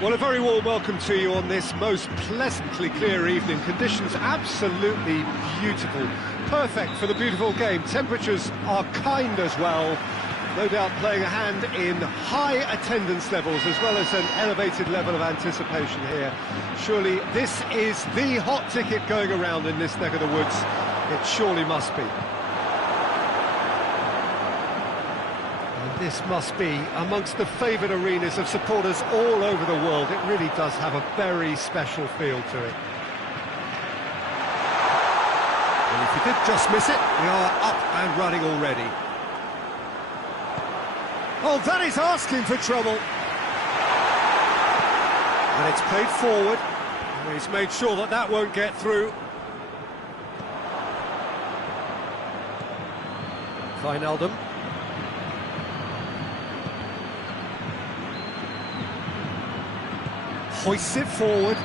Well, a very warm welcome to you on this most pleasantly clear evening. Conditions absolutely beautiful. Perfect for the beautiful game. Temperatures are kind as well. No doubt playing a hand in high attendance levels as well as an elevated level of anticipation here. Surely this is the hot ticket going around in this neck of the woods. It surely must be. This must be amongst the favoured arenas of supporters all over the world. It really does have a very special feel to it. And if you did just miss it, we are up and running already. Oh, that is asking for trouble. And it's played forward. And he's made sure that that won't get through. Wijnaldum. Hoists it forward.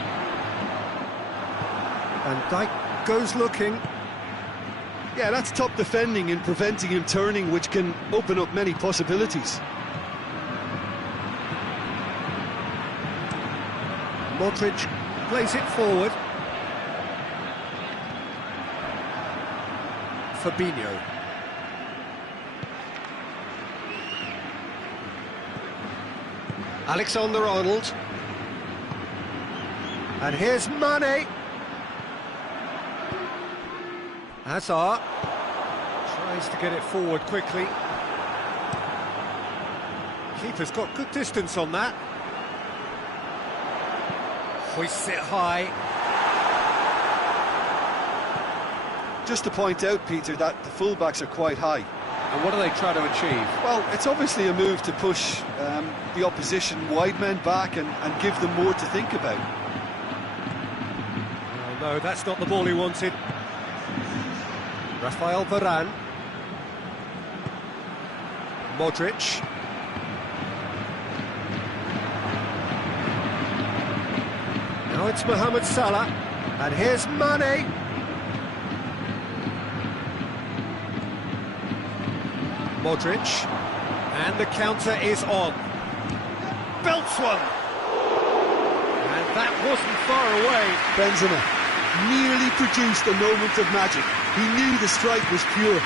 And Dijk goes looking. Yeah, that's top defending and preventing him turning, which can open up many possibilities. Modric plays it forward. Fabinho. Alexander-Arnold. And here's Mane. Hazard tries to get it forward quickly. Keeper's got good distance on that. Hoists it high. Just to point out, Peter, that the fullbacks are quite high. And what do they try to achieve? Well, it's obviously a move to push the opposition wide men back and give them more to think about. No, that's not the ball he wanted. Rafael Varane. Modric. Now it's Mohamed Salah. And here's Mane. Modric. And the counter is on. Belts one. And that wasn't far away. Benzema nearly produced a moment of magic. He knew the strike was pure.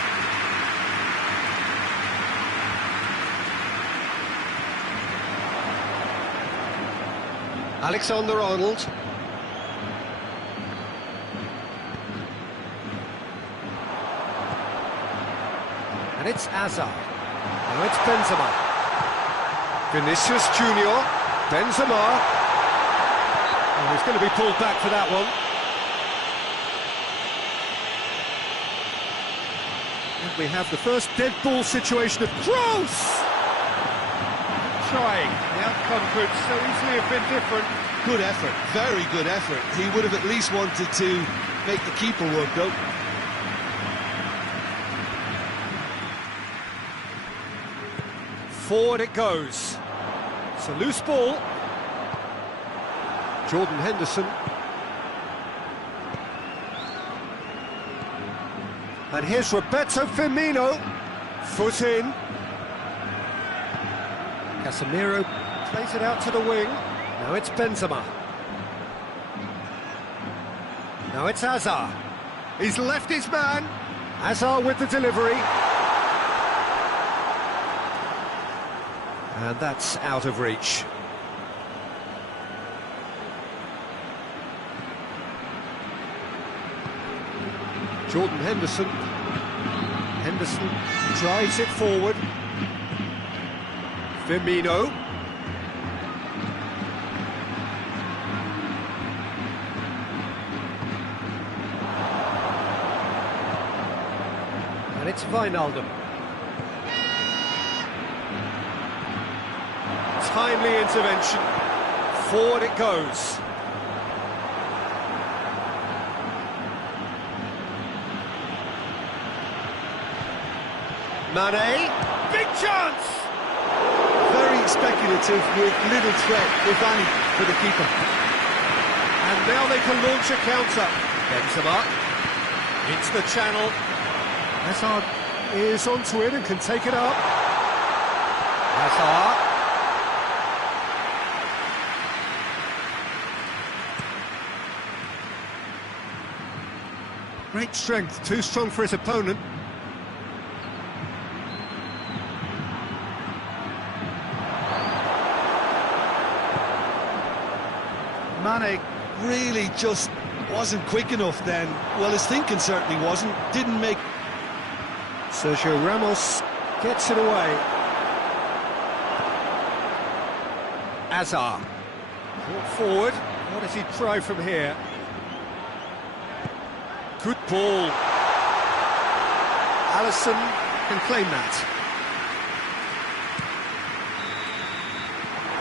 Alexander-Arnold. And it's Hazard. Now it's Benzema. Vinicius Junior. Benzema. Oh, he's going to be pulled back for that one. And we have the first dead ball situation of Kroos! Trying. The outcome could so easily have been different. Good effort, very good effort. He would have at least wanted to make the keeper work, though. Forward it goes. It's a loose ball. Jordan Henderson. And here's Roberto Firmino. Foot in. Casemiro plays it out to the wing. Now it's Benzema. Now it's Hazard. He's left his man. Hazard with the delivery. And that's out of reach. Jordan Henderson. Henderson drives it forward. Firmino. And it's Wijnaldum. Timely intervention. Forward it goes. Mane, big chance! Very speculative with little threat, if any, for the keeper. And now they can launch a counter. Benzema into the channel. Hazard is onto it and can take it up. Hazard. Great strength, too strong for his opponent. Mane really just wasn't quick enough then. Well, his thinking certainly wasn't. Didn't make... Sergio Ramos gets it away. Azar. Brought forward. What does he try from here? Good ball. Alisson can claim that.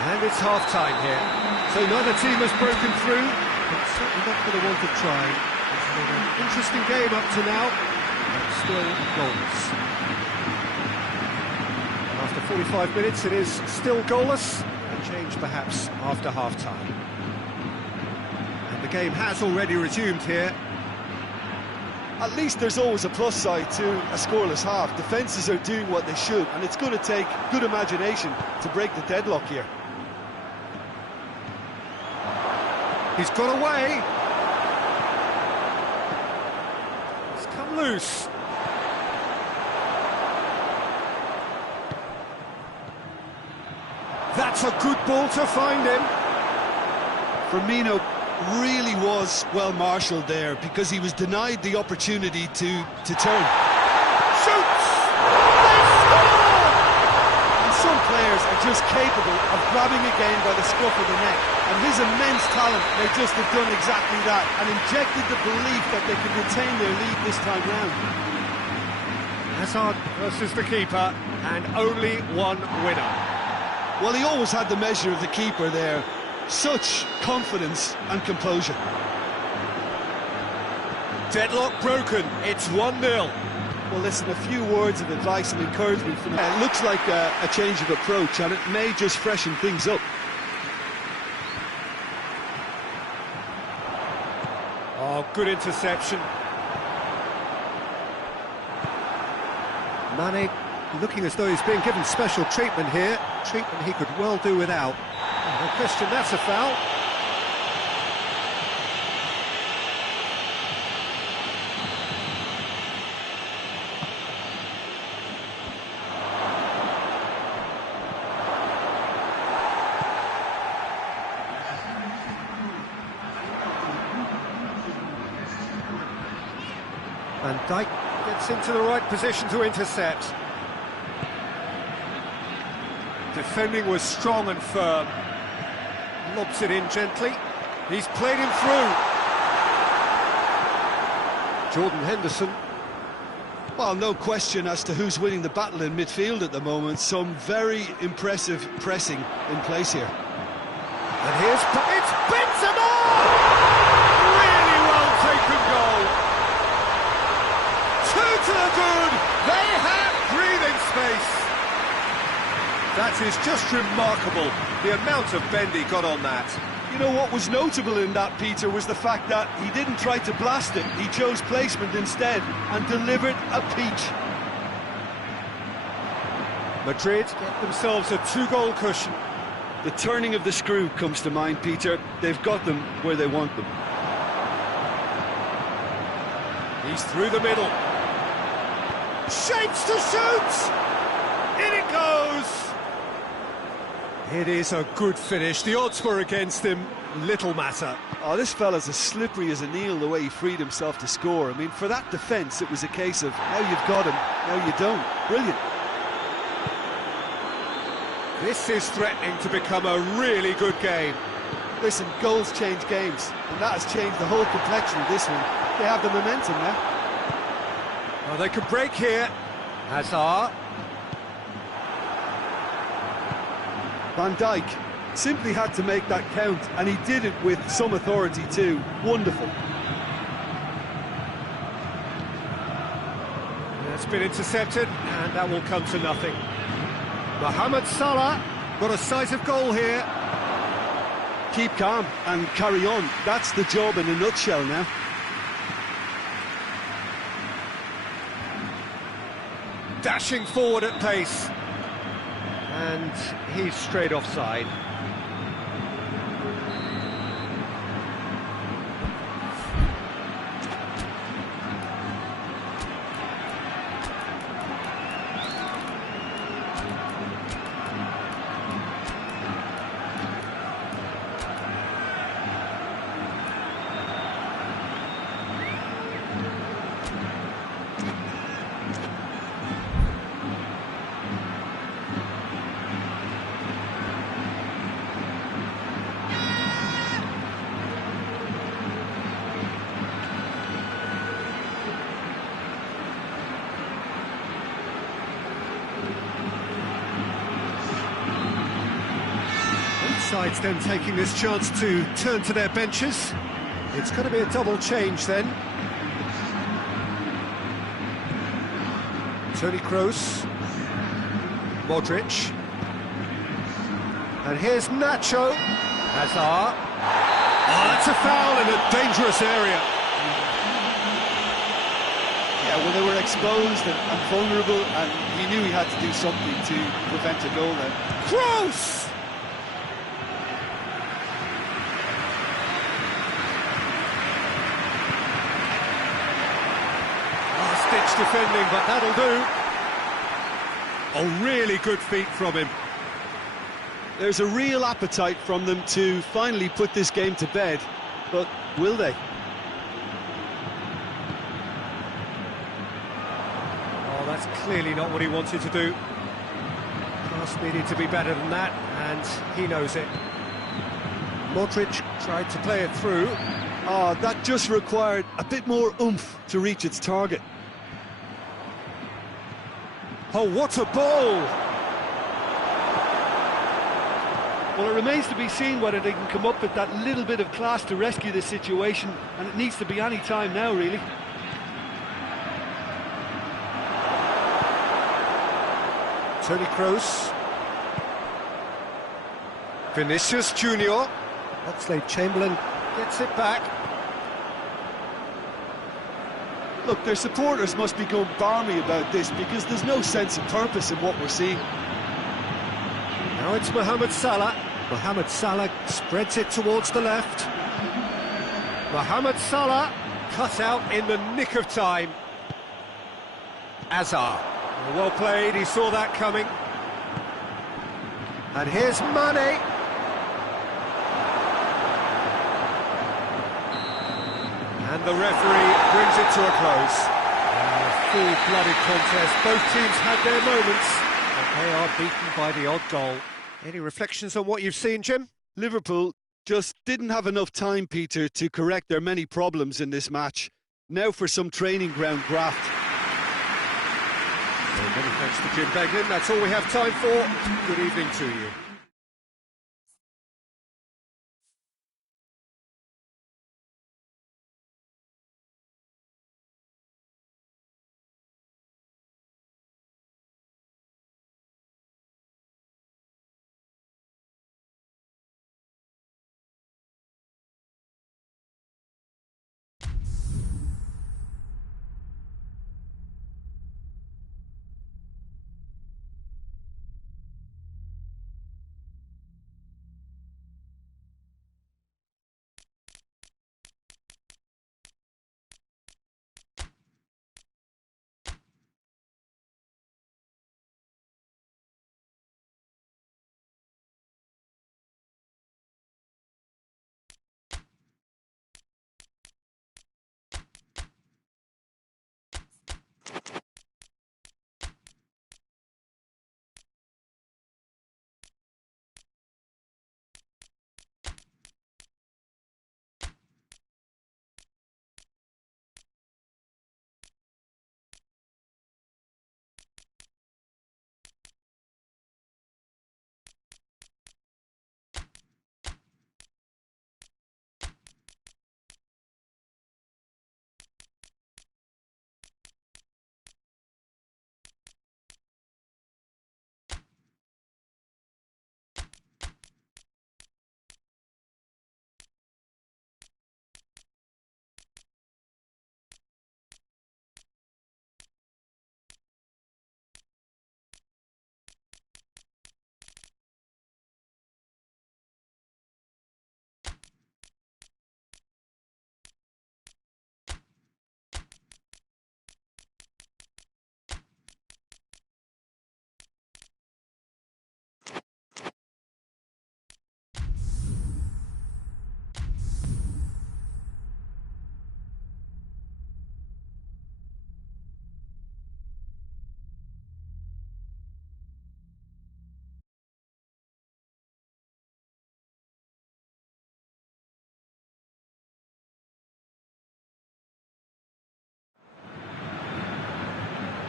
And it's half-time here. So neither team has broken through, but certainly not for the want of trying. It's been an interesting game up to now, but still goalless. After 45 minutes, it is still goalless, and change perhaps after half-time. And the game has already resumed here. At least there's always a plus side to a scoreless half. Defences are doing what they should, and it's going to take good imagination to break the deadlock here. He's got away. He's come loose. That's a good ball to find him. Firmino really was well marshalled there because he was denied the opportunity to turn. Shoots! They score! And some players are just capable of grabbing a game by the scruff of the neck, and his immense talent may just have done exactly that and injected the belief that they can retain their lead this time round. Hazard versus the keeper, and only one winner. Well, he always had the measure of the keeper there. Such confidence and composure. Deadlock broken, it's 1-0. Well, listen, a few words of advice and encouragement from him. It looks like a change of approach, and it may just freshen things up. Oh, good interception. Mane looking as though he's being given special treatment here. Treatment he could well do without. No question, that's a foul. Van Dijk gets into the right position to intercept. Defending was strong and firm. Lobs it in gently. He's played him through. Jordan Henderson. Well, no question as to who's winning the battle in midfield at the moment. Some very impressive pressing in place here. And here's... It's Benzema! Really well taken goal. 2 to the good. They have breathing space. That is just remarkable, the amount of bend he got on that. You know what was notable in that, Peter, was the fact that he didn't try to blast it. He chose placement instead and delivered a peach. Madrid get themselves a 2-goal cushion. The turning of the screw comes to mind, Peter. They've got them where they want them. He's through the middle. Shapes to shoot! In it goes! It is a good finish. The odds were against him. Little matter. Oh, this fella's as slippery as an eel, the way he freed himself to score. I mean, for that defence, it was a case of now you've got him, now you don't. Brilliant. This is threatening to become a really good game. Listen, goals change games, and that has changed the whole complexion of this one. They have the momentum now. Well, they could break here. Hazard. Van Dijk simply had to make that count, and he did it with some authority too. Wonderful. That's been intercepted, and that will come to nothing. Mohamed Salah got a decisive goal here. Keep calm and carry on. That's the job in a nutshell now. Dashing forward at pace. And he's straight offside. sides then taking this chance to turn to their benches. It's going to be a double change then. Toni Kroos, Modric, and here's Nacho. Hazard. Oh, that's a foul in a dangerous area. Yeah, well, they were exposed and vulnerable, and he knew he had to do something to prevent a goal then. Kroos! Stitch defending, but that'll do. Oh, really good feet from him. There's a real appetite from them to finally put this game to bed, but will they? Oh, that's clearly not what he wanted to do. Pass needed to be better than that, and he knows it. Modric tried to play it through. Oh, that just required a bit more oomph to reach its target. Oh, what a ball! Well, it remains to be seen whether they can come up with that little bit of class to rescue this situation, and it needs to be any time now, really. Toni Kroos. Vinicius Junior. Oxlade-Chamberlain gets it back. Look, their supporters must be going balmy about this because there's no sense of purpose in what we're seeing. Now it's Mohamed Salah. Mohamed Salah spreads it towards the left. Mohamed Salah cut out in the nick of time. Hazard. Well played, he saw that coming. And here's Mane. And the referee brings it to a close. Full-blooded contest. Both teams had their moments, but they are beaten by the odd goal. Any reflections on what you've seen, Jim? Liverpool just didn't have enough time, Peter, to correct their many problems in this match. Now for some training ground graft. Well, many thanks to Jim Beglin. That's all we have time for. Good evening to you.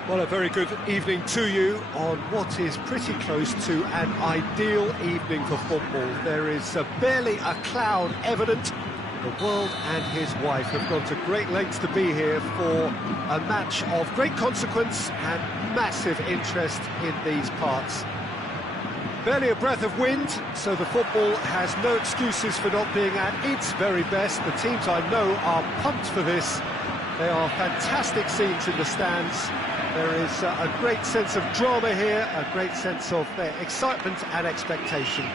Well, a very good evening to you on what is pretty close to an ideal evening for football. There is barely a cloud evident. The world and his wife have gone to great lengths to be here for a match of great consequence and massive interest in these parts. Barely a breath of wind, so the football has no excuses for not being at its very best. The teams I know are pumped for this. There are fantastic scenes in the stands. There is a great sense of drama here, a great sense of excitement and expectation.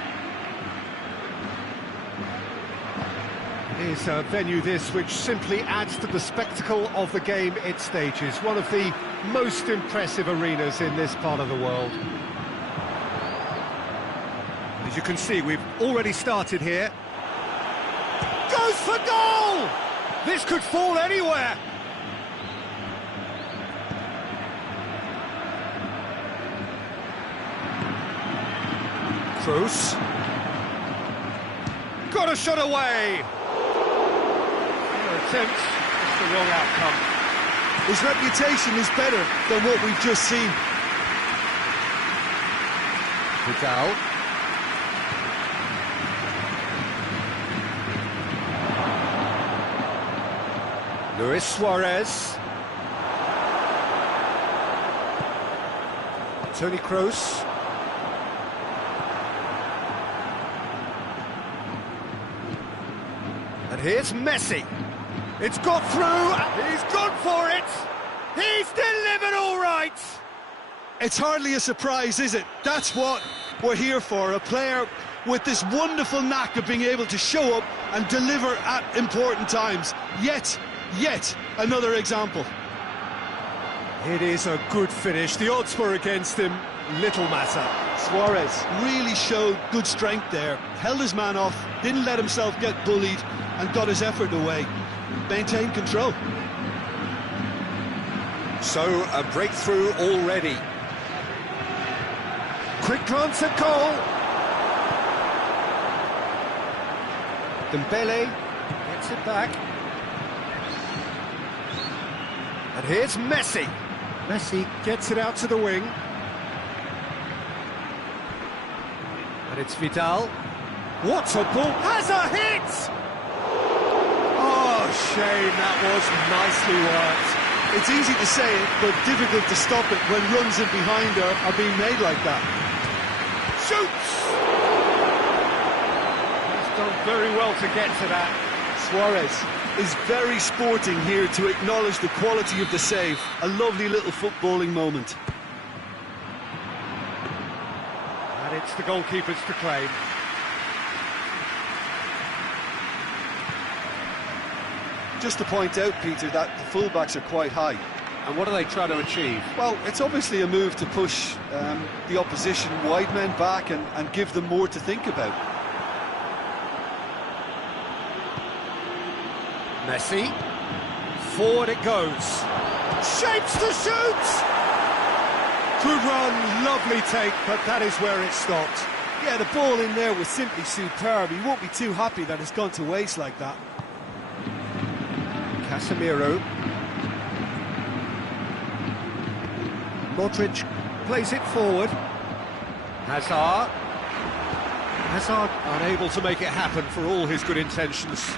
It is a venue this which simply adds to the spectacle of the game it stages. One of the most impressive arenas in this part of the world. As you can see, we've already started here. Goes for goal! This could fall anywhere! Kroos. Got a shot away! Attempt, it's the wrong outcome. His reputation is better than what we've just seen. Vidal. Luis Suarez. Toni Kroos. And here's Messi. It's got through. He's gone for it. He's delivered all right. It's hardly a surprise, is it? That's what we're here for. A player with this wonderful knack of being able to show up and deliver at important times. Yet another example. It is a good finish. The odds were against him. Little matter. Suarez really showed good strength there. Held his man off, didn't let himself get bullied, and got his effort away. Maintained control. So, a breakthrough already. Quick glance at goal. Dembele gets it back. And here's Messi. Messi gets it out to the wing. And it's Vidal. What a ball! Has a hit! Oh, shame, that was nicely worked. It's easy to say it, but difficult to stop it when runs in behind are being made like that. Shoots! He's done very well to get to that. Suarez is very sporting here to acknowledge the quality of the save. A lovely little footballing moment. And it's the goalkeeper's to claim. Just to point out, Peter, that the fullbacks are quite high. And what are they trying to achieve? Well, it's obviously a move to push the opposition wide men back and give them more to think about. Messi. Forward it goes. Shapes to shoot! Good run, lovely take, but that is where it stopped. Yeah, the ball in there was simply superb. He won't be too happy that it's gone to waste like that. Casemiro. Modric plays it forward. Hazard unable to make it happen for all his good intentions.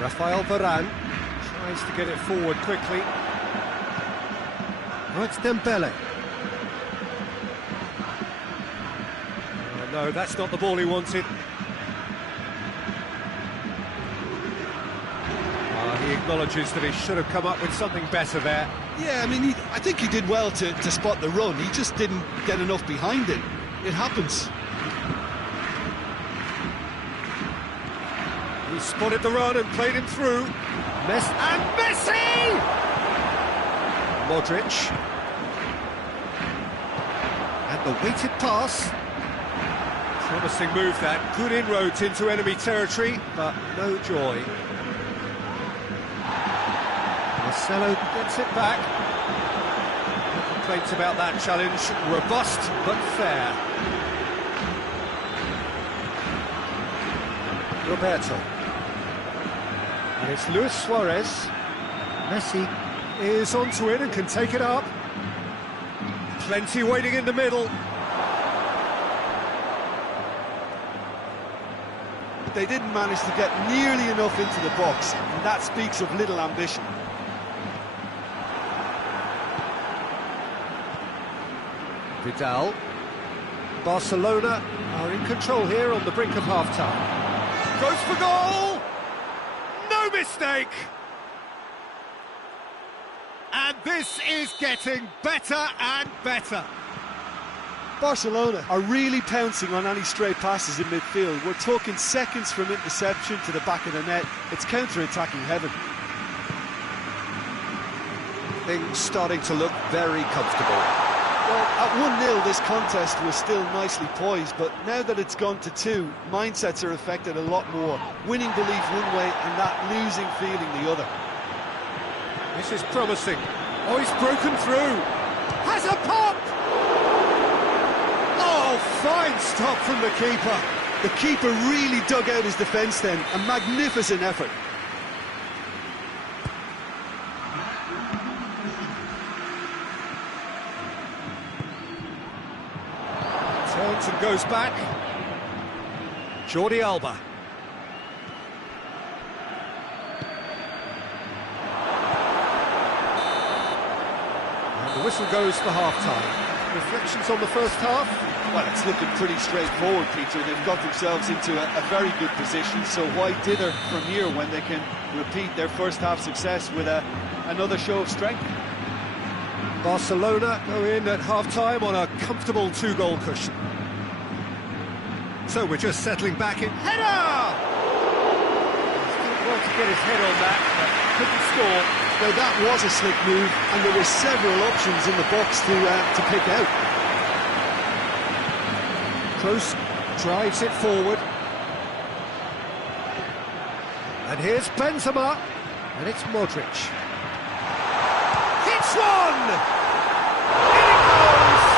Rafael Varane tries to get it forward quickly. Oh, it's Dembele. Oh, no, that's not the ball he wanted. He acknowledges that he should have come up with something better there. Yeah, I mean, I think he did well to spot the run. He just didn't get enough behind it. It happens. He spotted the run and played him through. And Messi! Modric. And the weighted pass. Promising move that. Good inroads into enemy territory, but no joy. Marcelo gets it back. No complaints about that challenge. Robust, but fair. Roberto. And it's Luis Suarez. Messi is onto it and can take it up. Plenty waiting in the middle. They didn't manage to get nearly enough into the box, and that speaks of little ambition. Vidal. Barcelona are in control here on the brink of half-time. Goes for goal! No mistake! And this is getting better and better. Barcelona are really pouncing on any stray passes in midfield. We're talking seconds from interception to the back of the net. It's counter-attacking heaven. Things starting to look very comfortable. Well, at 1-0 this contest was still nicely poised, but now that it's gone to 2, mindsets are affected a lot more. Winning belief one way and that losing feeling the other. This is promising. Oh, he's broken through. Has a pop! Oh, fine stop from the keeper. The keeper really dug out his defence then. A magnificent effort. Turns and goes back. Jordi Alba. And the whistle goes for half-time. Reflections on the first half? Well, it's looking pretty straightforward, Peter. They've got themselves into a very good position, so why dither from here when they can repeat their first half success with another show of strength? Barcelona go in at half-time on a comfortable 2-goal cushion. So we're just settling back in. Header! Still trying to get his head on that, but couldn't score. Now that was a slick move, and there were several options in the box to pick out. Close drives it forward. And here's Benzema, and it's Modric. Hits one! In it goes!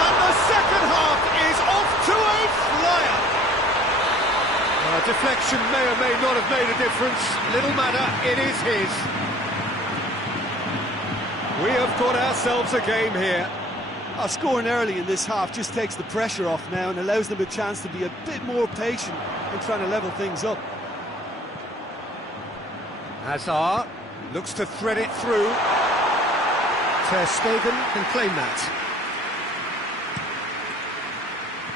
And the second half is off to a flyer! Deflection may or may not have made a difference. Little matter, it is his. We have got ourselves a game here. Scoring early in this half just takes the pressure off now and allows them a chance to be a bit more patient in trying to level things up. Hazard looks to thread it through. Ter Stegen can claim that.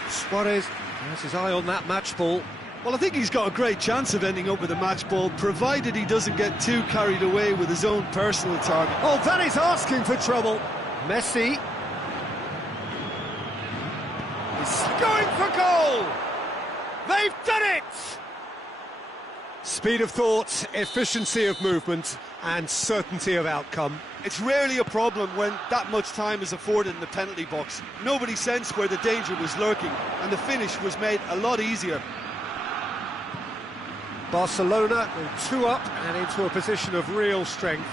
Suarez has his eye on that match ball. Well, I think he's got a great chance of ending up with a match ball, provided he doesn't get too carried away with his own personal target. Oh, that is asking for trouble. Messi is going for goal. They've done it! Speed of thought, efficiency of movement, and certainty of outcome. It's rarely a problem when that much time is afforded in the penalty box. Nobody sensed where the danger was lurking, and the finish was made a lot easier. Barcelona go 2 up and into a position of real strength.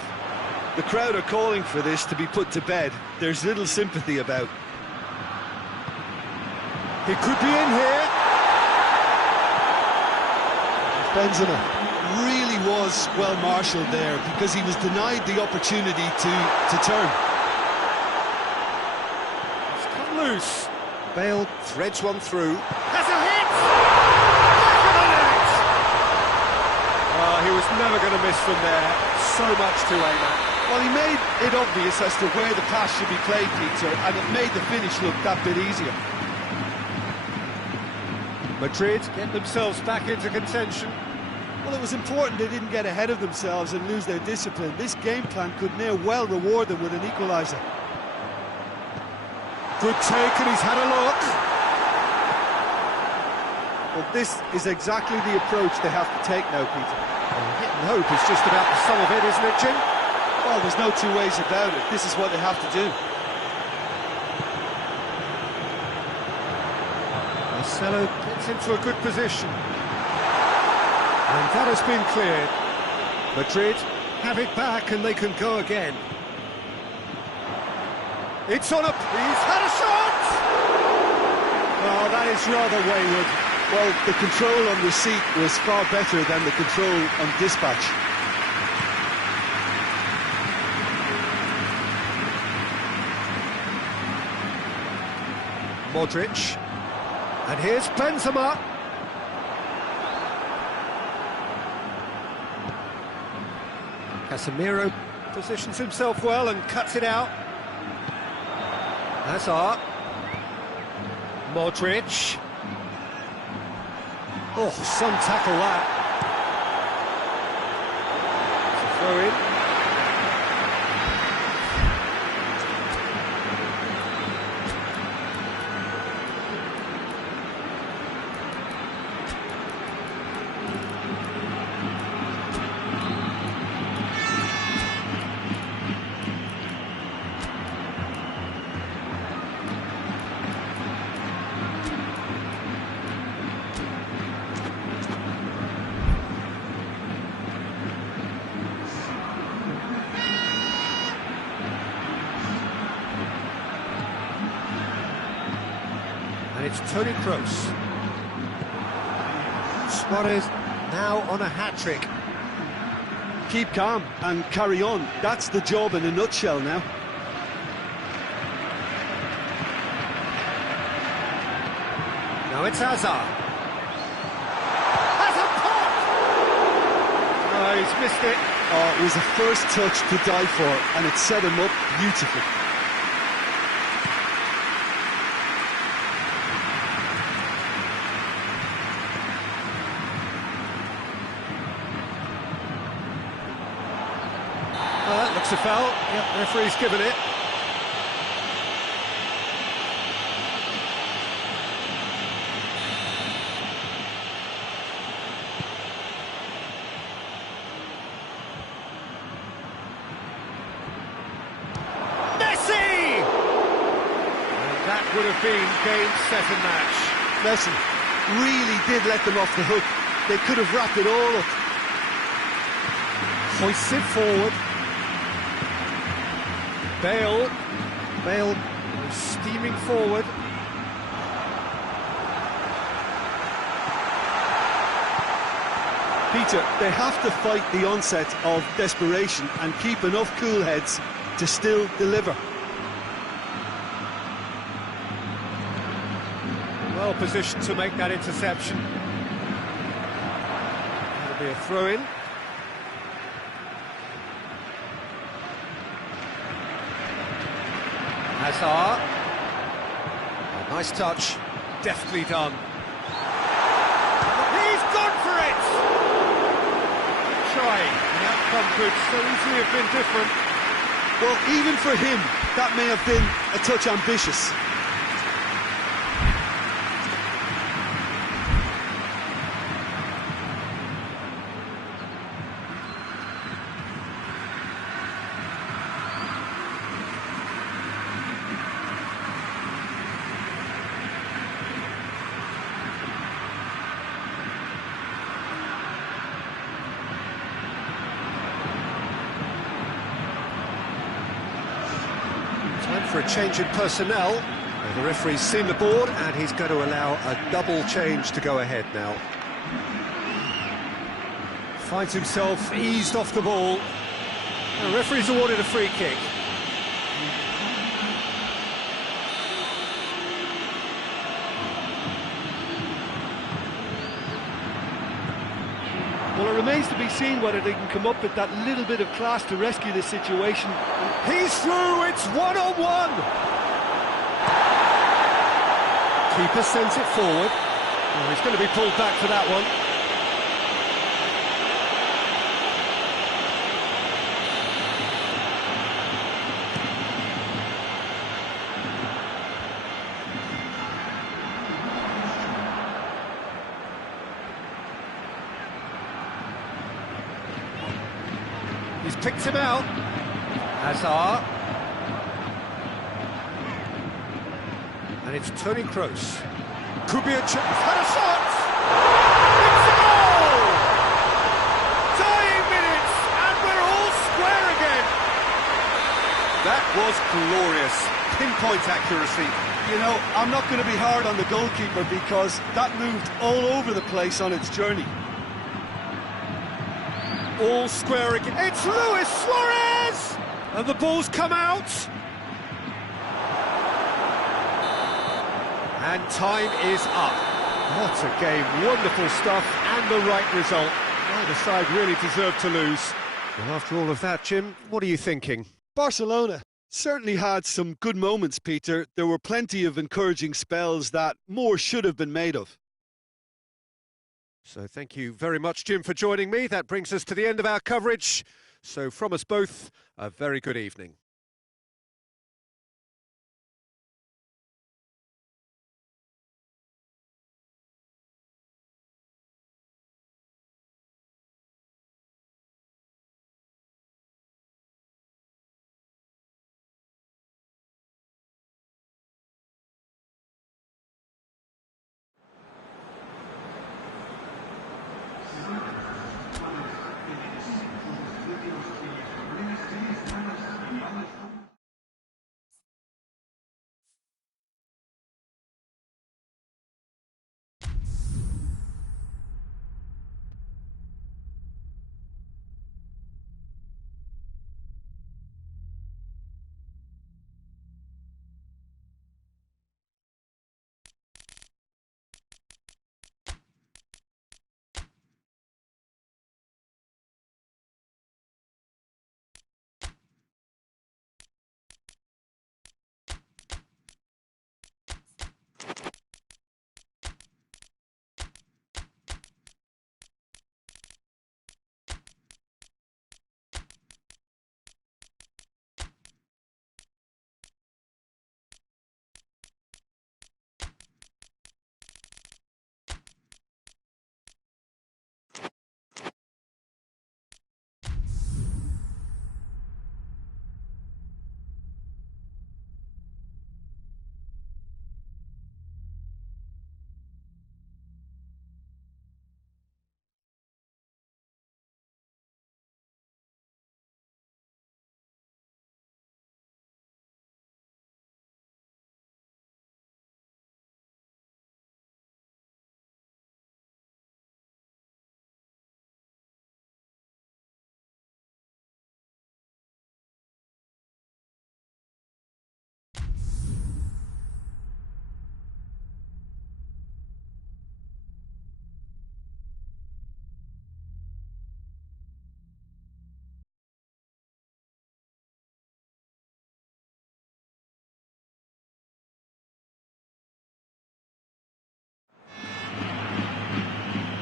The crowd are calling for this to be put to bed. There's little sympathy about. He could be in here. Benzema really was well marshalled there because he was denied the opportunity to turn. It's come loose. Bale threads one through. Has a hit! Back of the net! He was never going to miss from there. So much to aim at. Well, he made it obvious as to where the pass should be played, Peter, and it made the finish look that bit easier. Madrid get themselves back into contention. Well, it was important they didn't get ahead of themselves and lose their discipline. This game plan could now well reward them with an equaliser. Good take, and he's had a look. Well, this is exactly the approach they have to take now, Peter. Hit and hope is just about the sum of it, isn't it, Jim? Well, there's no two ways about it. This is what they have to do. Marcelo gets into a good position. And that has been cleared. Madrid have it back and they can go again. It's on he's had a shot! Oh, that is rather wayward. Well, the control on receipt was far better than the control on dispatch. Modric. And here's Benzema. Casemiro positions himself well and cuts it out. Hazard. Modric. Oh, some tackle that. It's a throw in. And it's Toni Kroos. Suarez now on a hat-trick. Keep calm and carry on. That's the job in a nutshell now. Now it's Hazard. Hazard pot! Oh, he's missed it. Oh, it was a first touch to die for, and it set him up beautifully. That looks a foul. Yep, the referee's given it. Messi! And that would have been game, set and match. Messi really did let them off the hook. They could have wrapped it all up. Hoists it forward. Bale steaming forward. Peter, they have to fight the onset of desperation and keep enough cool heads to still deliver. Well positioned to make that interception. That'll be a throw-in. Hazard. A nice touch, deftly done. He's gone for it! Trying, the outcome could so easily have been different. Well, even for him, that may have been a touch ambitious. Time for a change in personnel. Well, the referee's seen the board and he's going to allow a double change to go ahead now. Finds himself eased off the ball. The referee's awarded a free kick. Well, it remains to be seen whether they can come up with that little bit of class to rescue this situation. He's through, it's one-on-one! Keeper sends it forward. Oh, he's going to be pulled back for that one. He's picked him out. Hazard. And it's Toni Kroos. Could be a chance. Had a shot! It's a goal! Dying minutes, and we're all square again. That was glorious. Pinpoint accuracy. You know, I'm not going to be hard on the goalkeeper because that moved all over the place on its journey. All square again. It's Luis Suarez! And the ball's come out. And time is up. What a game, wonderful stuff, and the right result. Neither side really deserved to lose. Well, after all of that, Jim, what are you thinking? Barcelona certainly had some good moments, Peter. There were plenty of encouraging spells that more should have been made of. So thank you very much, Jim, for joining me. That brings us to the end of our coverage. So from us both, a very good evening.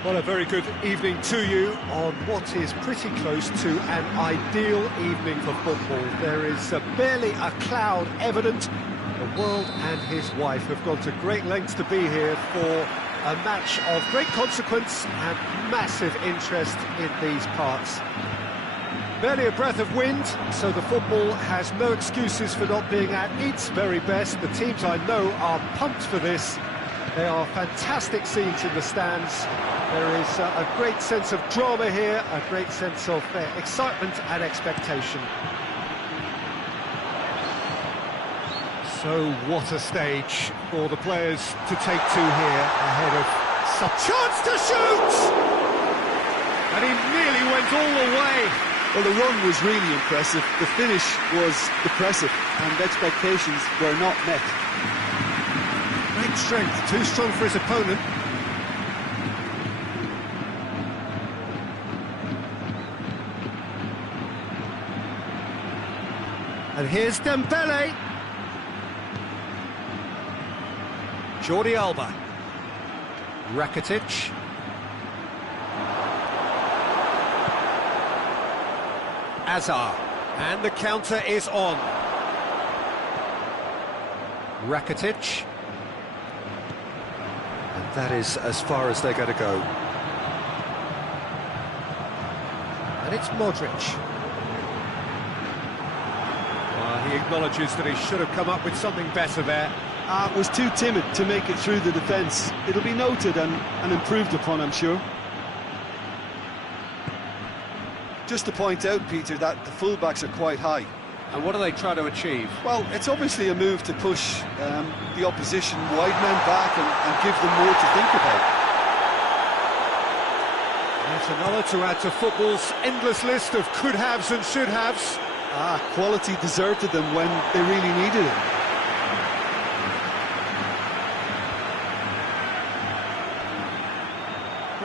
Well, a very good evening to you on what is pretty close to an ideal evening for football. There is barely a cloud evident. The world and his wife have gone to great lengths to be here for a match of great consequence and massive interest in these parts. Barely a breath of wind, so the football has no excuses for not being at its very best. The teams I know are pumped for this. There are fantastic scenes in the stands. There is a great sense of drama here, a great sense of excitement and expectation. So what a stage for the players to take to here ahead of some chance to shoot! And he nearly went all the way. Well, the run was really impressive. The finish was depressive, and expectations were not met. Great strength, too strong for his opponent. And here's Dembele. Jordi Alba. Rakitic. Azar. And the counter is on. Rakitic. And that is as far as they're going to go. And it's Modric. He acknowledges that he should have come up with something better there. Was too timid to make it through the defence. It'll be noted and improved upon, I'm sure. Just to point out, Peter, that the fullbacks are quite high. And what do they try to achieve? Well, it's obviously a move to push the opposition wide men back and give them more to think about. That's another to add to football's endless list of could-haves and should-haves. Quality deserted them when they really needed it.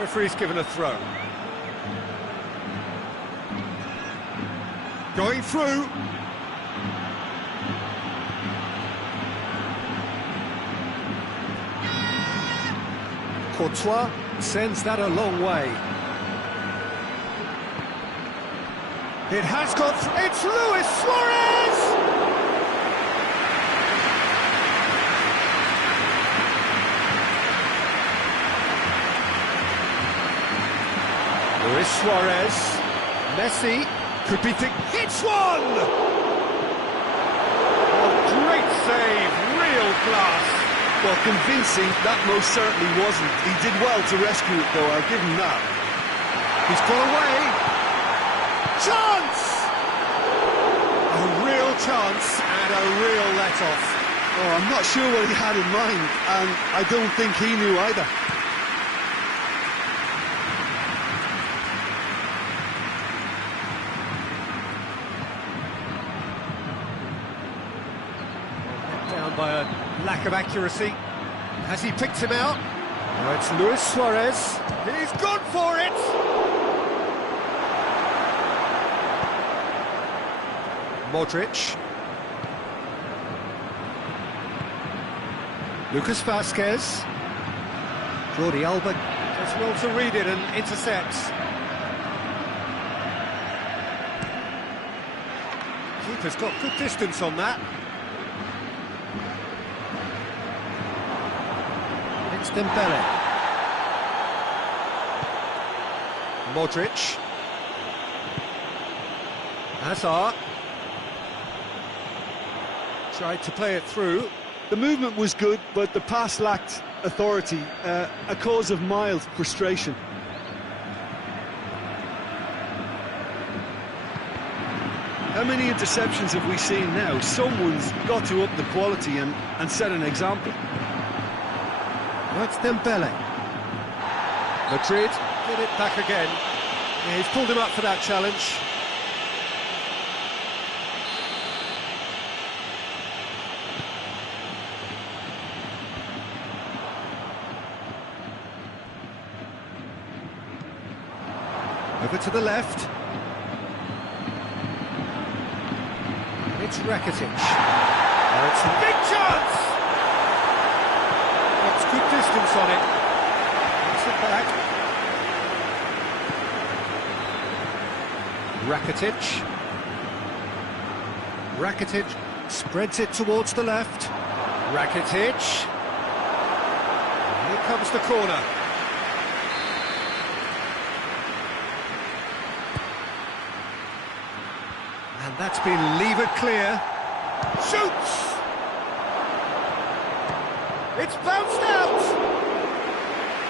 Referee's given a throw. Going through. Courtois sends that a long way. It has got... It's Luis Suarez! Luis Suarez. Messi could be... Hits one! Oh, great save, real class. Well, convincing, that most certainly wasn't. He did well to rescue it, though, I'll give him that. He's got away. Chance! A real chance and a real let-off. Oh, I'm not sure what he had in mind, and I don't think he knew either. Down by a lack of accuracy. Has he picked him out? Now it's Luis Suarez. He's gone for it! Modric. Lucas Vazquez. Jordi Alba does well to read it and intercepts. Keeper's got good distance on that. It's Dembele. Modric. Hazard. Tried to play it through. The movement was good, but the pass lacked authority, a cause of mild frustration. How many interceptions have we seen now? Someone's got to up the quality and set an example. That's Dembele. Madrid get it back again. Yeah, he's pulled him up for that challenge. Over to the left. It's Rakitic. Oh, it's a big chance! That's good distance on it. Takes it back. Rakitic spreads it towards the left. Rakitic. Here comes the corner. And that's been levered clear. Shoots! It's bounced out!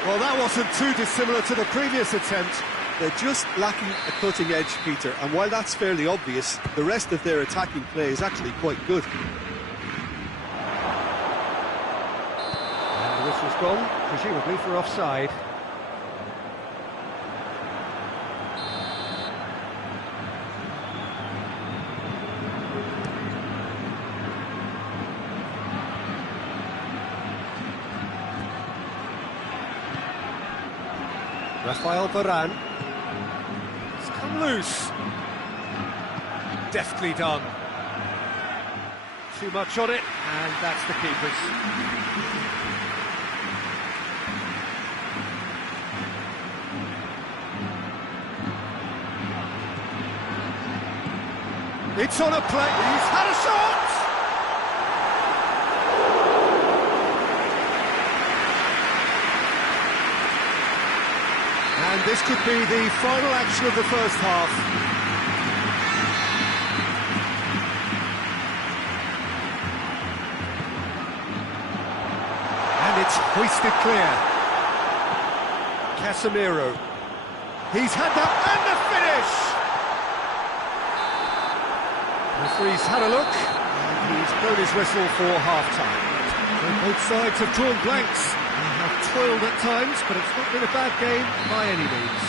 Well, that wasn't too dissimilar to the previous attempt. They're just lacking a cutting edge, Peter, and while that's fairly obvious, the rest of their attacking play is actually quite good. And the whistle's gone, presumably for offside. Rafael Varane. It's come loose. Deftly done. Too much on it, and that's the keeper's. It's on a play. He's had a shot! And this could be the final action of the first half. And it's hoisted clear. Casemiro. He's had that, and the finish! The referee's had a look, and he's blown his whistle for half-time. Both sides have drawn blanks. They have toiled at times, but it's not been a bad game by any means.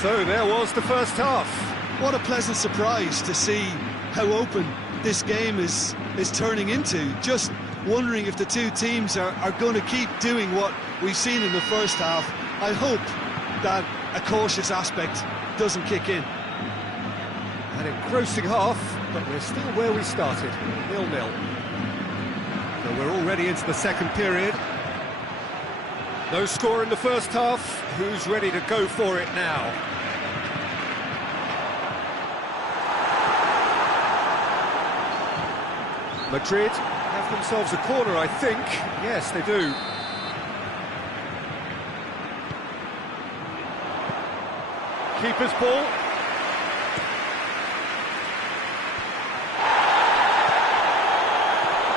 So there was the first half. What a pleasant surprise to see how open this game is turning into. Just wondering if the two teams are going to keep doing what we've seen in the first half. I hope that a cautious aspect doesn't kick in. An engrossing half, but we're still where we started, 0-0. So we're already into the second period. No score in the first half. Who's ready to go for it now? Madrid have themselves a corner, I think. Yes, they do. Keeper's ball.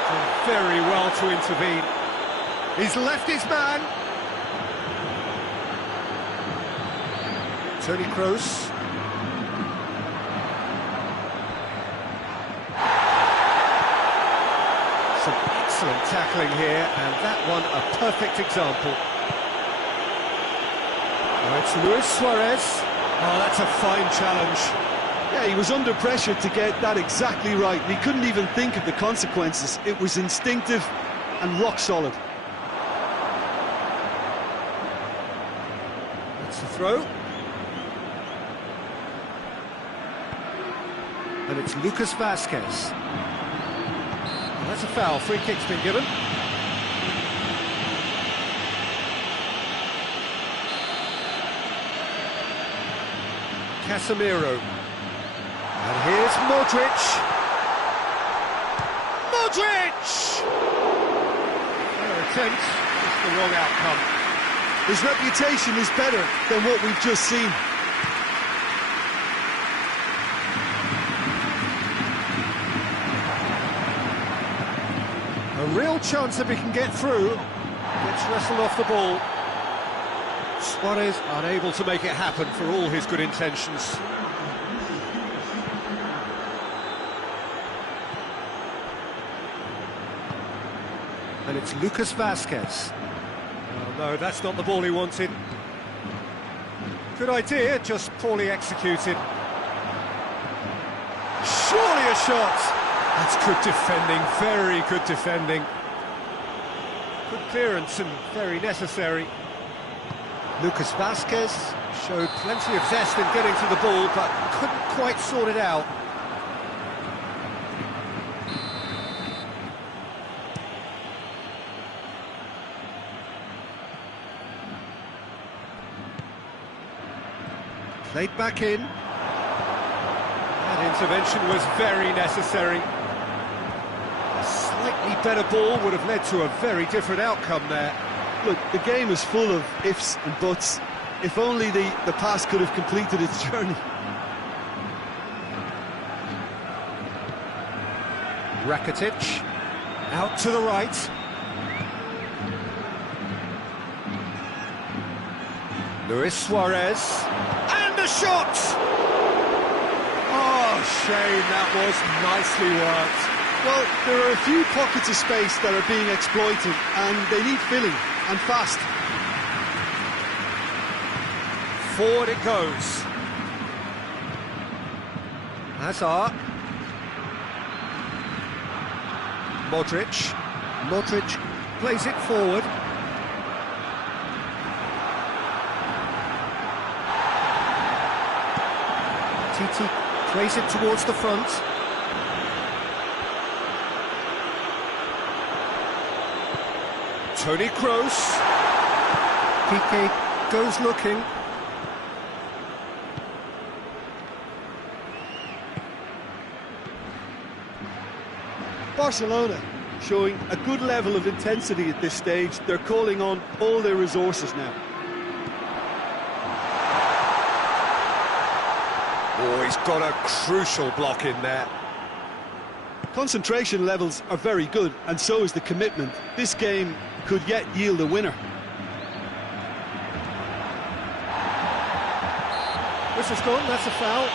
Done very well to intervene. He's left his man. Toni Kroos. Some excellent tackling here, and that one a perfect example. Now it's Luis Suarez. Oh, that's a fine challenge. Yeah, he was under pressure to get that exactly right, and he couldn't even think of the consequences. It was instinctive and rock solid. That's the throw. And it's Lucas Vazquez. Well, that's a foul. Free kick's been given. Casemiro. And here's Modric. Modric! Fair attempt, just the wrong outcome. His reputation is better than what we've just seen. A real chance if he can get through. Gets wrestled off the ball. Suarez unable to make it happen for all his good intentions. And it's Lucas Vazquez. Oh no, that's not the ball he wanted. Good idea, just poorly executed. Surely a shot! That's good defending, very good defending. Good clearance and very necessary. Lucas Vazquez showed plenty of zest in getting to the ball, but couldn't quite sort it out. Played back in. That intervention was very necessary. A slightly better ball would have led to a very different outcome there. Look, the game is full of ifs and buts. If only the pass could have completed its journey. Rakitic, out to the right. Luis Suarez, and a shot! Oh, shame, that was nicely worked. Well, there are a few pockets of space that are being exploited, and they need filling, and fast. Forward it goes. Hazard. Modric. Modric plays it forward. Titi plays it towards the front. Toni Kroos. Piqué goes looking. Barcelona showing a good level of intensity at this stage. They're calling on all their resources now. Oh, he's got a crucial block in there. Concentration levels are very good, and so is the commitment. This game could yet yield a winner. Whistle's gone, that's a foul.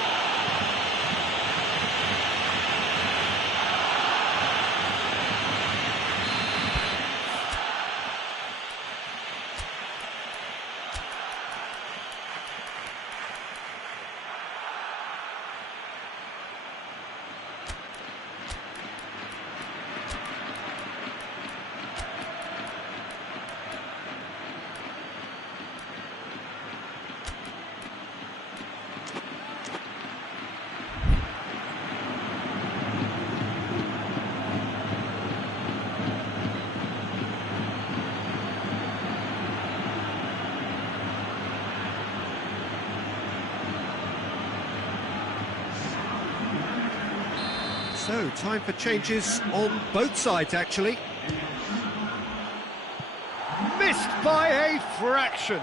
So, time for changes on both sides, actually. Missed by a fraction.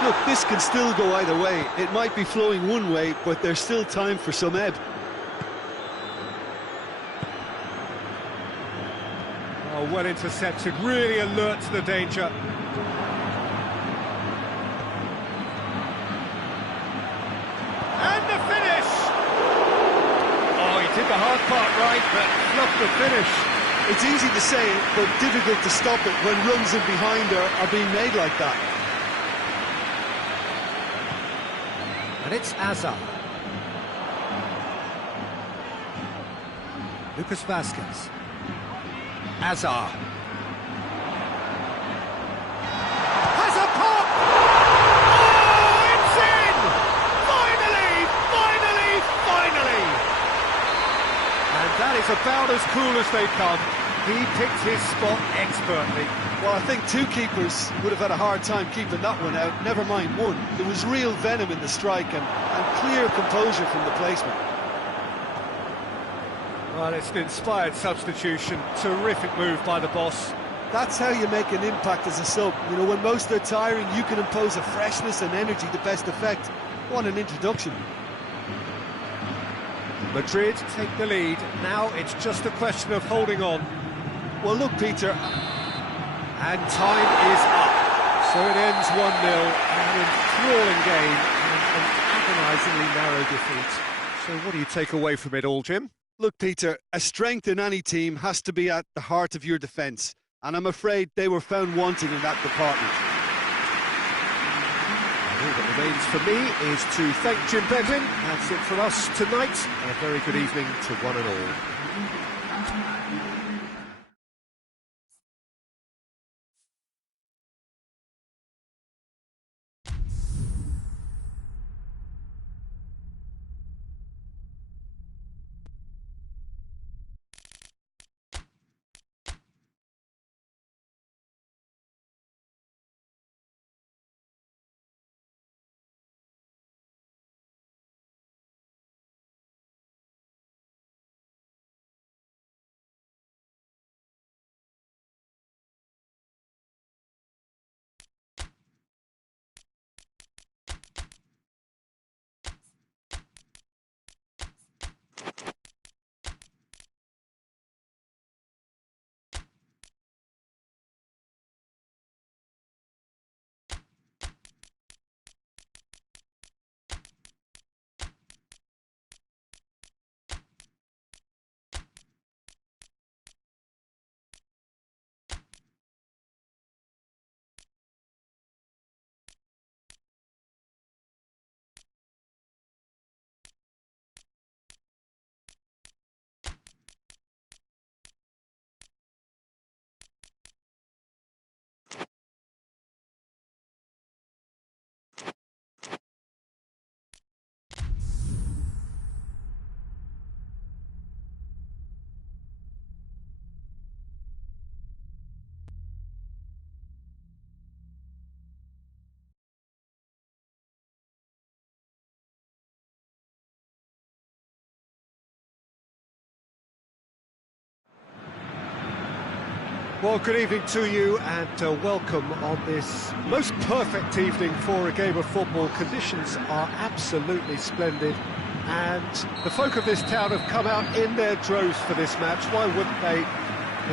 Look, this can still go either way. It might be flowing one way, but there's still time for some ebb. Oh, well intercepted, really alert to the danger. And the finish! Oh, he did the hard part right, but fluffed the finish. It's easy to say, but difficult to stop it when runs in behind are being made like that. And it's Azar. Lucas Vasquez. Azar. Has a pop! Oh, it's in! Finally! And that is about as cool as they come. He picked his spot expertly. Well, I think two keepers would have had a hard time keeping that one out, never mind one. There was real venom in the strike and clear composure from the placement. Well, it's an inspired substitution. Terrific move by the boss. That's how you make an impact as a sub. You know, when most are tiring, you can impose a freshness and energy to best effect. What an introduction. Madrid take the lead. Now it's just a question of holding on. Well, look, Peter... And time is up. So it ends 1-0, an enthralling game and an agonisingly narrow defeat. So what do you take away from it all, Jim? Look, Peter, a strength in any team has to be at the heart of your defence, and I'm afraid they were found wanting in that department. And all that remains for me is to thank Jim Bedlin. That's it from us tonight. A very good evening to one and all. Well, good evening to you and welcome on this most perfect evening for a game of football. Conditions are absolutely splendid and the folk of this town have come out in their droves for this match. Why wouldn't they?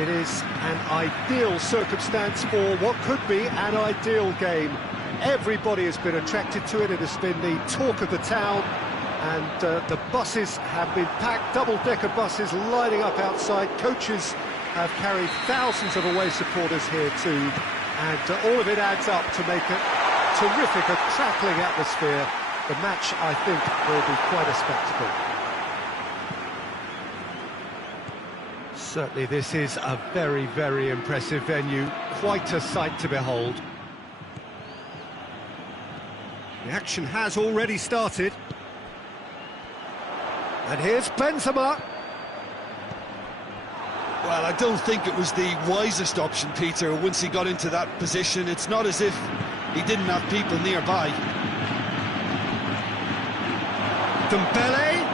It is an ideal circumstance for what could be an ideal game. Everybody has been attracted to it. It has been the talk of the town and the buses have been packed, double-decker buses lining up outside. Coaches have carried thousands of away supporters here too, and all of it adds up to make a terrific, a crackling atmosphere. The match, I think, will be quite a spectacle. Certainly this is a very, very impressive venue, quite a sight to behold. The action has already started. And here's Benzema. Well, I don't think it was the wisest option, Peter, once he got into that position. It's not as if he didn't have people nearby. Dembele.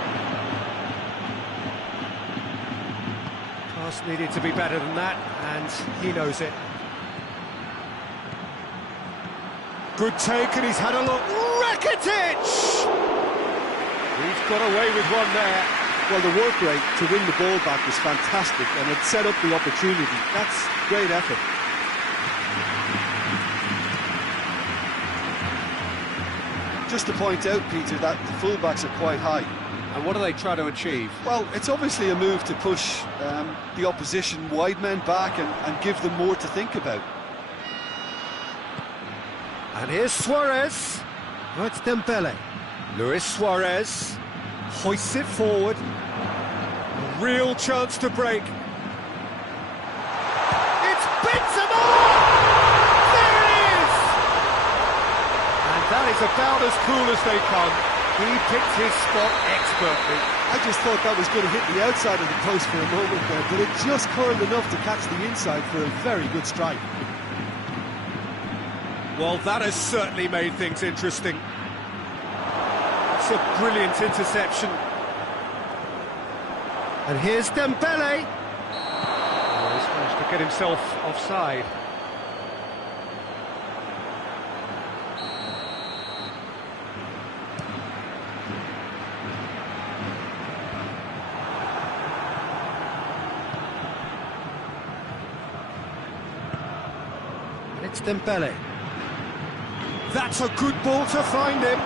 Pass needed to be better than that, and he knows it. Good take, and he's had a look. Rakitic! He's got away with one there. Well, the work rate to win the ball back was fantastic, and it set up the opportunity. That's great effort. Just to point out, Peter, that the fullbacks are quite high. And what do they try to achieve? Well, it's obviously a move to push the opposition wide men back and give them more to think about. And here's Suarez. No, it's Dembele. Luis Suarez hoists it forward. A real chance to break. It's Benzema! There it is! And that is about as cool as they come. He picked his spot expertly. I just thought that was going to hit the outside of the post for a moment there, but it just curled enough to catch the inside for a very good strike. Well, that has certainly made things interesting. It's a brilliant interception. And here's Dembele. Oh, he's managed to get himself offside. And it's Dembele. That's a good ball to find him.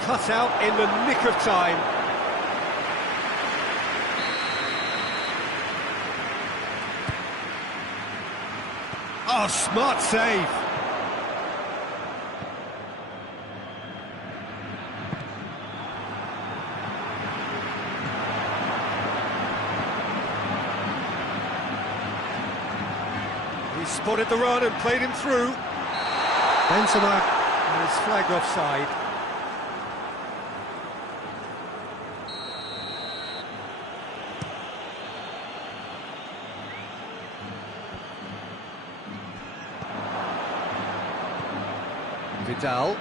Cut out in the nick of time. Oh, smart save. He spotted the run and played him through. Benzema is flagged offside. Vidal.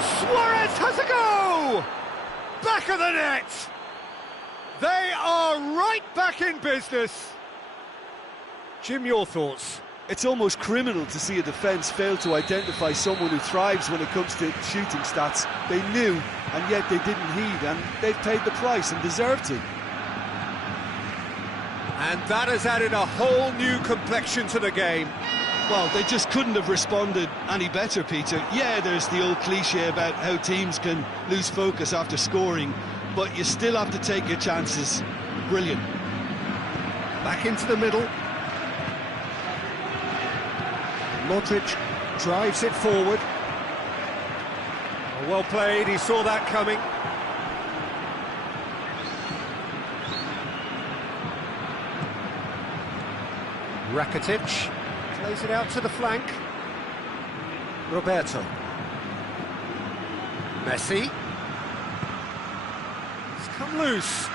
Suarez has a go! Back of the net! They are right back in business. Jim, your thoughts? It's almost criminal to see a defence fail to identify someone who thrives when it comes to shooting stats. They knew, and yet they didn't heed, and they've paid the price and deserved to. And that has added a whole new complexion to the game. Well, they just couldn't have responded any better, Peter. Yeah, there's the old cliche about how teams can lose focus after scoring, but you still have to take your chances. Brilliant. Back into the middle. Modric drives it forward. Oh, well played, he saw that coming. Rakitic plays it out to the flank. Roberto. Messi. It's come loose.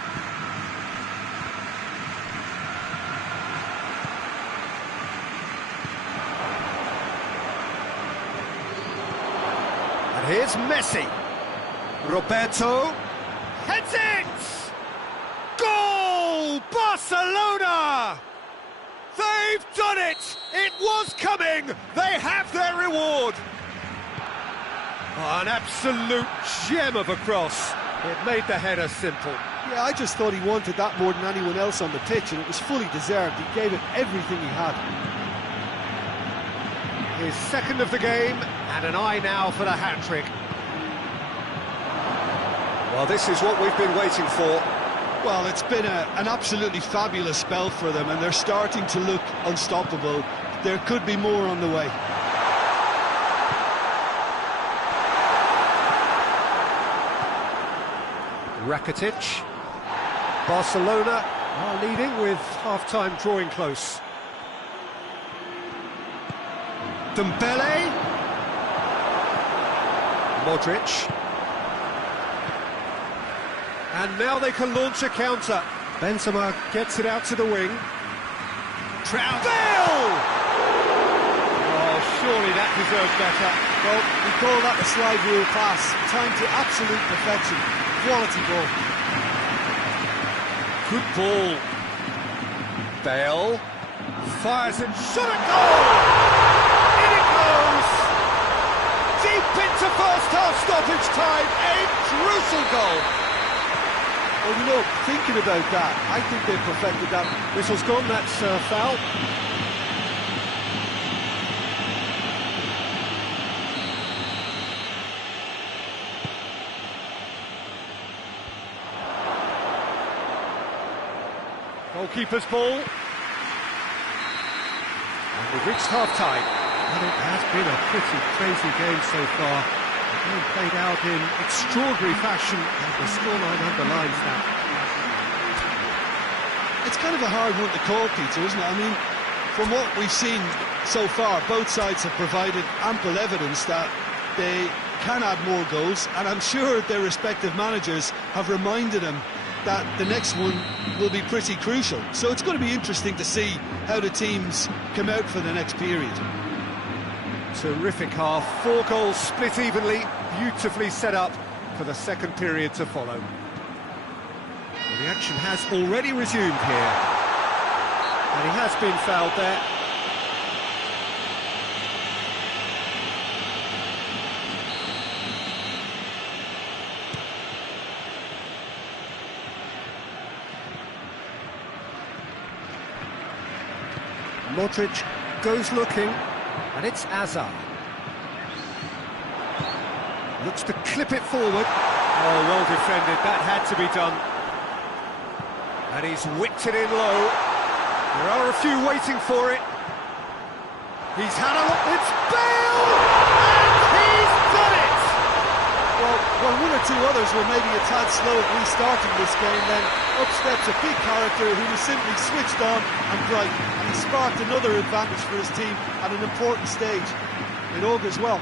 And here's Messi. Roberto heads it! Goal! Barcelona! They've done it! It was coming! They have their reward! Oh, an absolute gem of a cross. It made the header simple. Yeah, I just thought he wanted that more than anyone else on the pitch, and it was fully deserved. He gave it everything he had. His second of the game, and an eye now for the hat-trick. Well, this is what we've been waiting for. Well, it's been an absolutely fabulous spell for them, and they're starting to look unstoppable. There could be more on the way. Rakitic. Barcelona are leading with half-time drawing close. Dembele. Modric. And now they can launch a counter. Benzema gets it out to the wing. Trout. Bale! Oh, surely that deserved better. Well, we call that a slide rule pass. Timed to absolute perfection. Quality ball. Good ball. Bale fires it. Shot at goal! In it goes! Deep into first half stoppage time. A crucial goal. Well, you know, thinking about that, I think they've perfected that. Whistle's gone, that's foul. Goalkeeper's ball. And we've reached half-time. And it has been a pretty crazy game so far. The game played out in extraordinary fashion, and the scoreline underlines that. It's kind of a hard one to call, Peter, isn't it? I mean, from what we've seen so far, both sides have provided ample evidence that they can add more goals, and I'm sure their respective managers have reminded them that the next one will be pretty crucial. So it's going to be interesting to see how the teams come out for the next period. Terrific half, 4 goals split evenly, beautifully set up for the second period to follow. Well, the action has already resumed here, and he has been fouled there. Modric goes looking, and it's Hazard. Looks to clip it forward. Oh, well defended, that had to be done. And he's whipped it in low. There are a few waiting for it. He's had a look, it's Bale! And he's done it! Well, one or two others were maybe a tad slow at restarting this game, then up steps a big character who was simply switched on and bright, and he sparked another advantage for his team at an important stage. It augurs well.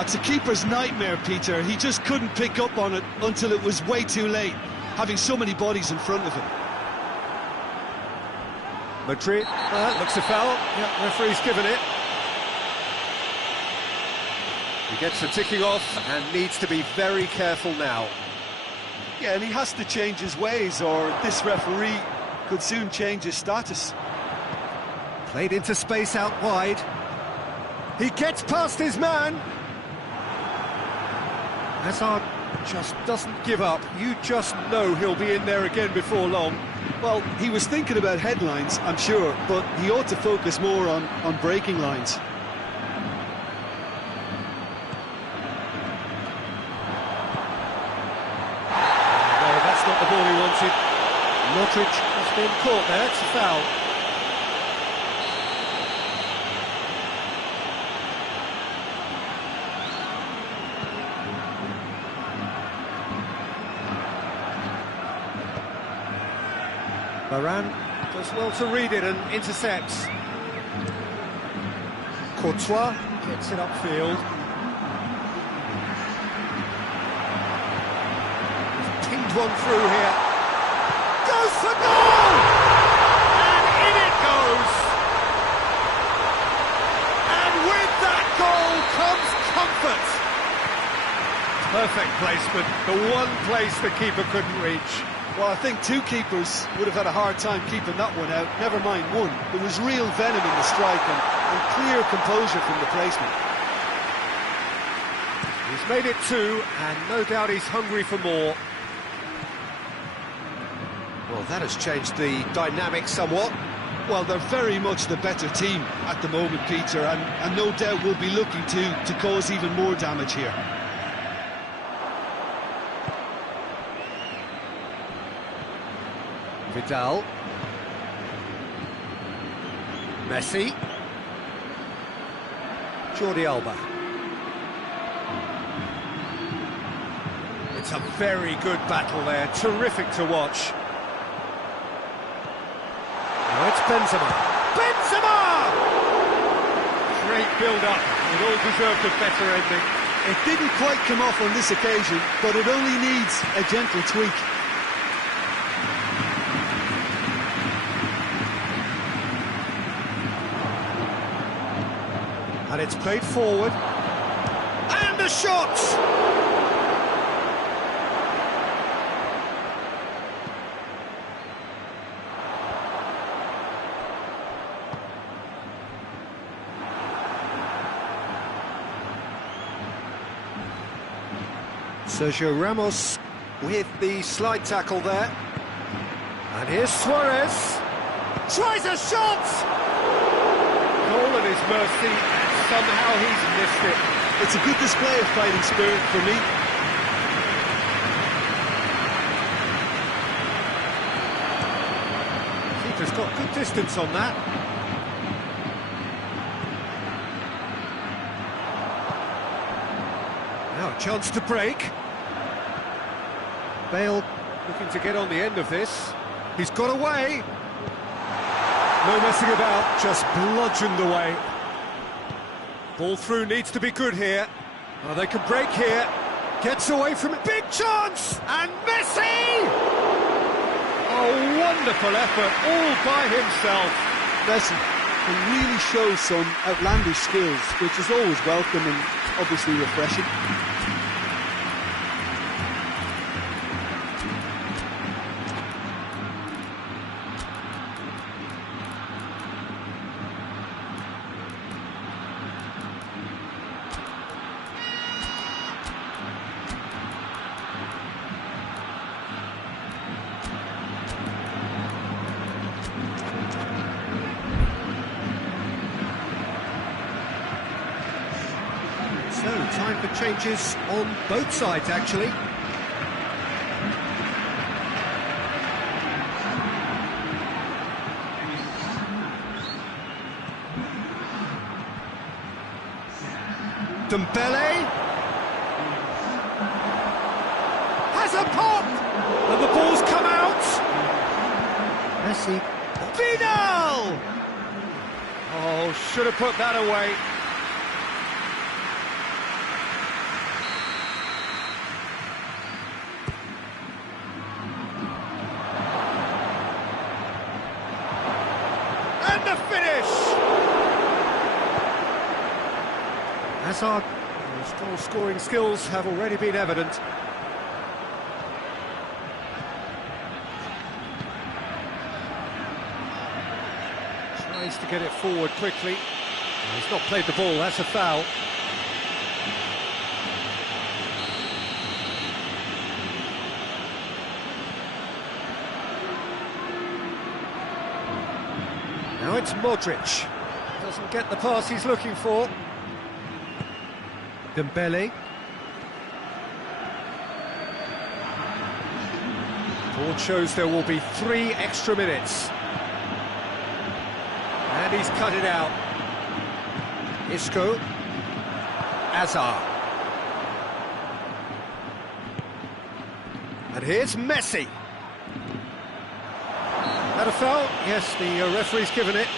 It's a keeper's nightmare, Peter. He just couldn't pick up on it until it was way too late, having so many bodies in front of him. Madrid, looks a foul. Yeah, referee's given it. He gets the ticking off and needs to be very careful now. Yeah, and he has to change his ways, or this referee could soon change his status. Played into space out wide. He gets past his man. Hazard just doesn't give up. You just know he'll be in there again before long. Well, he was thinking about headlines, I'm sure, but he ought to focus more on breaking lines. No, that's not the ball he wanted. Modric has been caught there, it's a foul. Varane does well to read it and intercepts. Courtois gets it upfield. He's pinged one through here. Goes for goal! And in it goes! And with that goal comes comfort. Perfect placement, the one place the keeper couldn't reach. Well, I think two keepers would have had a hard time keeping that one out, never mind one. There was real venom in the strike and clear composure from the placement. He's made it 2, and no doubt he's hungry for more. Well, that has changed the dynamic somewhat. Well, they're very much the better team at the moment, Peter, and no doubt will be looking to cause even more damage here. Vidal. Messi. Jordi Alba. It's a very good battle there, terrific to watch. Now it's Benzema. Benzema! Great build-up, it all deserved a better ending. It didn't quite come off on this occasion, but it only needs a gentle tweak. And it's played forward. And a shot! Sergio Ramos with the slide tackle there. And here's Suarez. Tries a shot! Goal at his mercy, and somehow he's missed it. It's a good display of fighting spirit for me. Keeper's got good distance on that. Now a chance to break. Bale looking to get on the end of this. He's got away. No messing about, just bludgeoned away. Ball through needs to be good here. Oh, they can break here. Gets away from it. Big chance! And Messi! Oh, wonderful effort, all by himself. Messi can really show some outlandish skills, which is always welcome and obviously refreshing. So, time for changes on both sides, actually. Dembele has a pop, and the ball's come out. Messi. Vidal! Oh, should have put that away. And the finish! Hazard, his goal-scoring skills have already been evident. Tries to get it forward quickly. He's not played the ball, that's a foul. Now it's Modric. Doesn't get the pass he's looking for. Dembele. Board shows there will be 3 extra minutes. And he's cut it out. Isco. Hazard. And here's Messi. That a foul? Yes, the referee's given it.